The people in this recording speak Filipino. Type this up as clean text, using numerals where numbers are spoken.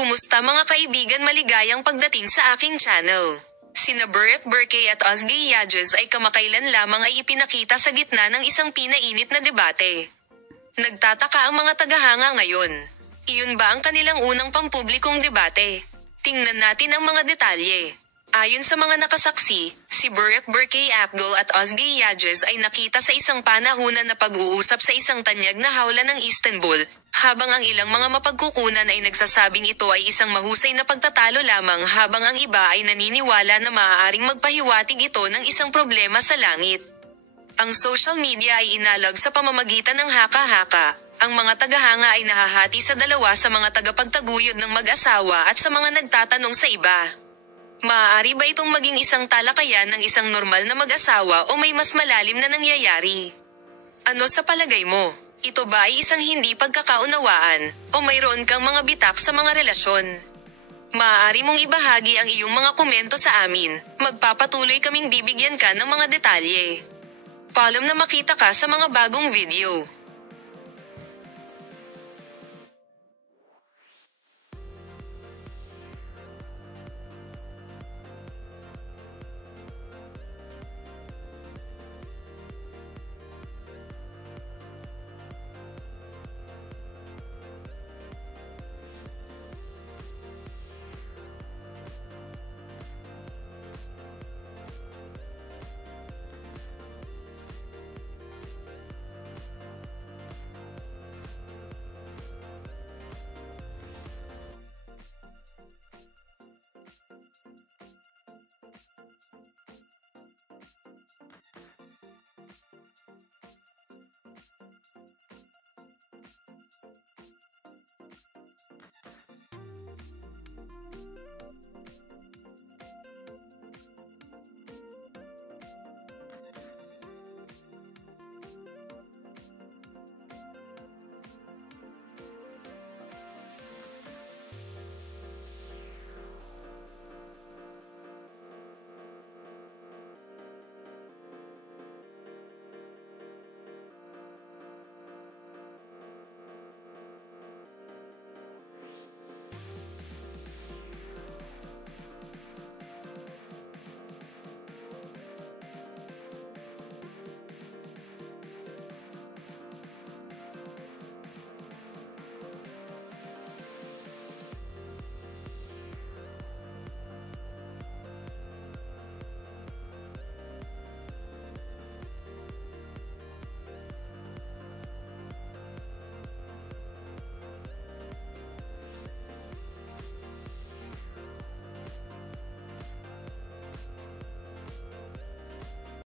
Kumusta mga kaibigan, maligayang pagdating sa aking channel. Sina Burek Burkay at Ozgie Yajez ay kamakailan lamang ay ipinakita sa gitna ng isang pinainit na debate. Nagtataka ang mga tagahanga ngayon. Iyon ba ang kanilang unang pampublikong debate? Tingnan natin ang mga detalye. Ayon sa mga nakasaksi, si Burek Burkay Akgol at Ozgie Yajez ay nakita sa isang panahunan na pag-uusap sa isang tanyag na hawla ng Istanbul, habang ang ilang mga mapagkukunan ay nagsasabing ito ay isang mahusay na pagtatalo lamang, habang ang iba ay naniniwala na maaaring magpahiwatig ito ng isang problema sa langit. Ang social media ay inalog sa pamamagitan ng haka-haka. Ang mga tagahanga ay nahahati sa dalawa, sa mga tagapagtaguyod ng mag-asawa at sa mga nagtatanong sa iba. Maaari ba itong maging isang talakayan ng isang normal na mag-asawa o may mas malalim na nangyayari? Ano sa palagay mo? Ito ba ay isang hindi pagkakaunawaan o mayroon kang mga bitak sa mga relasyon? Maaari mong ibahagi ang iyong mga komento sa amin. Magpapatuloy kaming bibigyan ka ng mga detalye. Paalam na makita ka sa mga bagong video.